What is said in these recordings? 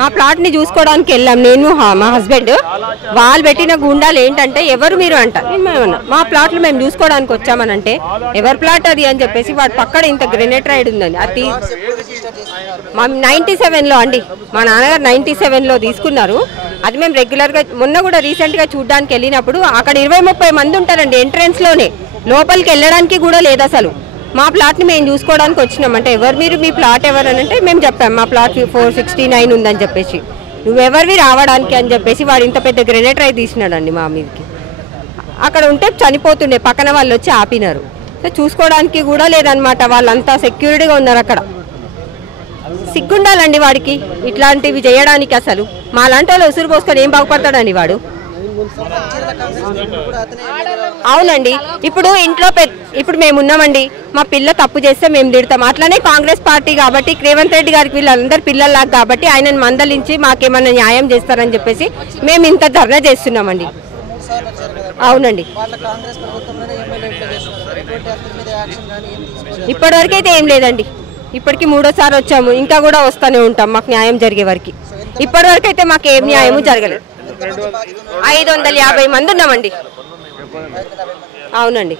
మా ప్లాట్ ని చూసుకోవడానికి వెళ్ళాం, నేను మా హస్బెండ్. వాళ్ళు పెట్టిన గుండాలు ఏంటంటే ఎవరు మీరు అంట, మా ప్లాట్లు మేము చూసుకోవడానికి వచ్చామనంటే ఎవరి ప్లాట్ అది అని చెప్పేసి వాడు పక్కన ఇంత గ్రెనేట్ రైడ్ ఉందండి. అది మా 97లో అండి, మా నాన్నగారు 97లో తీసుకున్నారు. అది మేము రెగ్యులర్గా మొన్న కూడా రీసెంట్గా చూడడానికి వెళ్ళినప్పుడు అక్కడ 20-30 మంది ఉంటారండి ఎంట్రెన్స్ లోనే, లోపలికి వెళ్ళడానికి కూడా లేదు అసలు. మా ప్లాట్ని మేము చూసుకోవడానికి వచ్చినామంటే ఎవరు మీరు, మీ ప్లాట్ ఎవరు అని అంటే మేము చెప్పాం మా ప్లాట్ 469 ఉందని చెప్పేసి. నువ్వెవరివి రావడానికి అని చెప్పేసి వాడు ఇంత పెద్ద గ్రెనేట్ రైడ్ తీసినాడండి మా మీదకి. అక్కడ ఉంటే చనిపోతుండే, పక్కన వాళ్ళు వచ్చి ఆపినారు. సో చూసుకోవడానికి కూడా లేదనమాట, వాళ్ళంతా సెక్యూరిటీగా ఉన్నారు అక్కడ. సిగ్గుండాలండి వాడికి ఇట్లాంటివి చేయడానికి. అసలు మా లాంటి వాళ్ళు ఉసురు పోసుకొని ఏం బాగుపడతాడండి వాడు. అవునండి, ఇప్పుడు ఇంట్లో ఇప్పుడు మేము ఉన్నామండి, మా పిల్ల తప్పు చేస్తే మేము తిడతాం. అట్లనే కాంగ్రెస్ పార్టీ కాబట్టి రేవంత్ రెడ్డి గారికి వీళ్ళందరూ పిల్లల్లాగా కాబట్టి ఆయనను మందలించి మాకేమన్నా న్యాయం చేస్తారని చెప్పేసి మేము ఇంత ధర్నా చేస్తున్నామండి. అవునండి, ఇప్పటివరకైతే ఏం లేదండి. ఇప్పటికి 3వ సారి వచ్చాము, ఇంకా కూడా వస్తూనే ఉంటాం మాకు న్యాయం జరిగే వరకు. ఇప్పటివరకు అయితే మాకు ఏం న్యాయము జరగలేదు. 550 మంది ఉన్నామండి. అవునండి.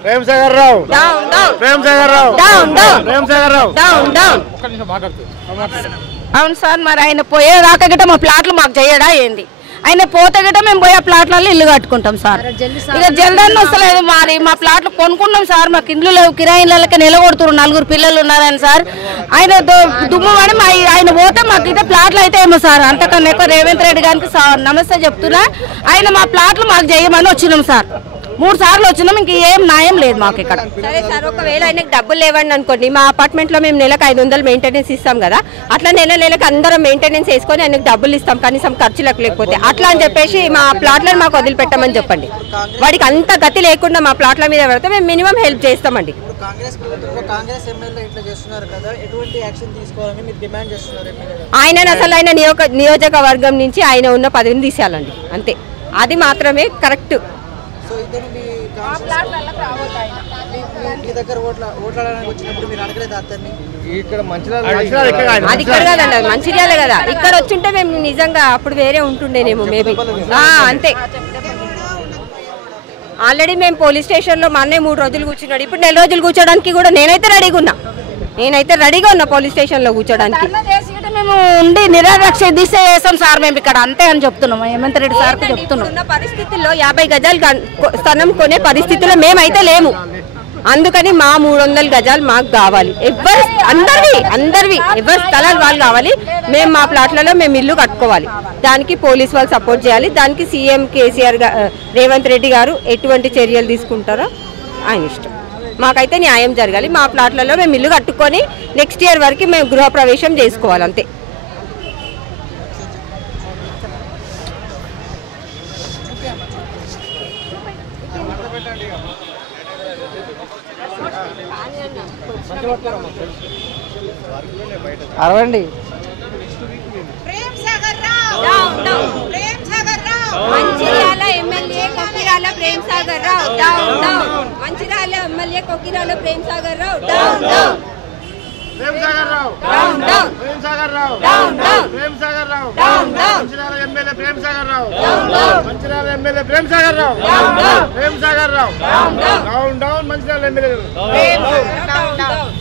అవును సార్, మరి ఆయన పోయేదాకా గిట్ట మా ప్లాట్లు మాకు చేయడా ఏంది? ఆయన పోతే గిట్ట మేము పోయే ప్లాట్లలో ఇల్లు కట్టుకుంటాం సార్. ఇక జల్దీ వస్తలేదు, మరి మా ప్లాట్లు కొనుక్కున్నాం సార్, మాకు ఇండ్లు లేవు, కిరాయిలకి నిలగొడుతున్నారు, 4 పిల్లలు ఉన్నారని సార్. ఆయన దుమ్ము పడి ఆయన పోతే మాకు ఇట్లా ప్లాట్లు అయితే ఏమో సార్. అంతకన్నా ఎక్కువ రేవంత్ రెడ్డి గారికి నమస్తే చెప్తున్నా. ఆయన మా ప్లాట్లు మాకు చేయమని వచ్చినాం సార్, 3 సార్లు వచ్చినాం, ఇంక ఏం న్యాయం లేదు మాకు ఇక్కడ. సరే సార్, ఒకవేళ ఆయనకు డబ్బులు లేవండి అనుకోండి, మా అపార్ట్మెంట్లో మేము నెలకు 500 మెయింటెనెన్స్ ఇస్తాం కదా, అట్లా నెలకు అందరం మెయింటెనెన్స్ వేసుకొని ఆయనకు డబ్బులు ఇస్తాం కనీసం ఖర్చులకు లేకపోతే. అట్లా అని చెప్పేసి మా ప్లాట్లను మాకు వదిలిపెట్టమని చెప్పండి. వాడికి అంత గతి లేకుండా మా ప్లాట్ల మీద పడితే మేము మినిమం హెల్ప్ చేస్తామండి. ఆయన అసలు ఆయన నియోజకవర్గం నుంచి ఆయన ఉన్న పదవిని తీసేయాలండి, అంతే. అది మాత్రమే కరెక్ట్. అది ఇక్కడ కదండి, మంచిర్యాల కదా. ఇక్కడ వచ్చుంటే మేము నిజంగా అప్పుడు వేరే ఉంటుండేనేమో మేబీ. అంతే. ఆల్రెడీ మేము పోలీస్ స్టేషన్లో మా అన్నయ్య 3 రోజులు కూర్చున్నాడు. ఇప్పుడు 4 రోజులు కూర్చోడానికి కూడా నేనైతే రెడీగా ఉన్నా పోలీస్ స్టేషన్లో కూర్చోడానికి. మేము ఉండి నిరారక్ష దిశ చేస్తాం సార్ మేము ఇక్కడ, అంతే అని చెప్తున్నాం. హేమంత్ రెడ్డి సార్ చెప్తున్నాం. ఉన్న పరిస్థితుల్లో 50 గజాలు స్థలం కొనే పరిస్థితుల్లో మేమైతే లేము. అందుకని మా 300 గజాలు మాకు కావాలి. అందరివి ఎవరి స్థలాలు వాళ్ళు కావాలి. మేము మా ప్లాట్లలో మేము ఇల్లు కట్టుకోవాలి. దానికి పోలీస్ వాళ్ళు సపోర్ట్ చేయాలి. దానికి సీఎం కేసీఆర్ రేవంత్ రెడ్డి గారు ఎటువంటి చర్యలు తీసుకుంటారో ఆయన ఇష్టం. మాకైతే న్యాయం జరగాలి. మా ప్లాట్లలో మేము ఇల్లు కట్టుకొని నెక్స్ట్ ఇయర్ వరకు మేము గృహప్రవేశం చేసుకోవాలి, అంతే. అరవండి. Mancherial MLA Kokirala Prem Sagar Rao down down. Mancherial MLA Kokirala Prem Sagar Rao down down. Prem Sagar Rao down down. Prem Sagar Rao down down. Prem Sagar Rao down down. Mancherial MLA Prem Sagar Rao down down. Mancherial MLA Prem Sagar Rao down down. Prem Sagar Rao down down. Down down. Mancherial MLA Prem Sagar Rao down down.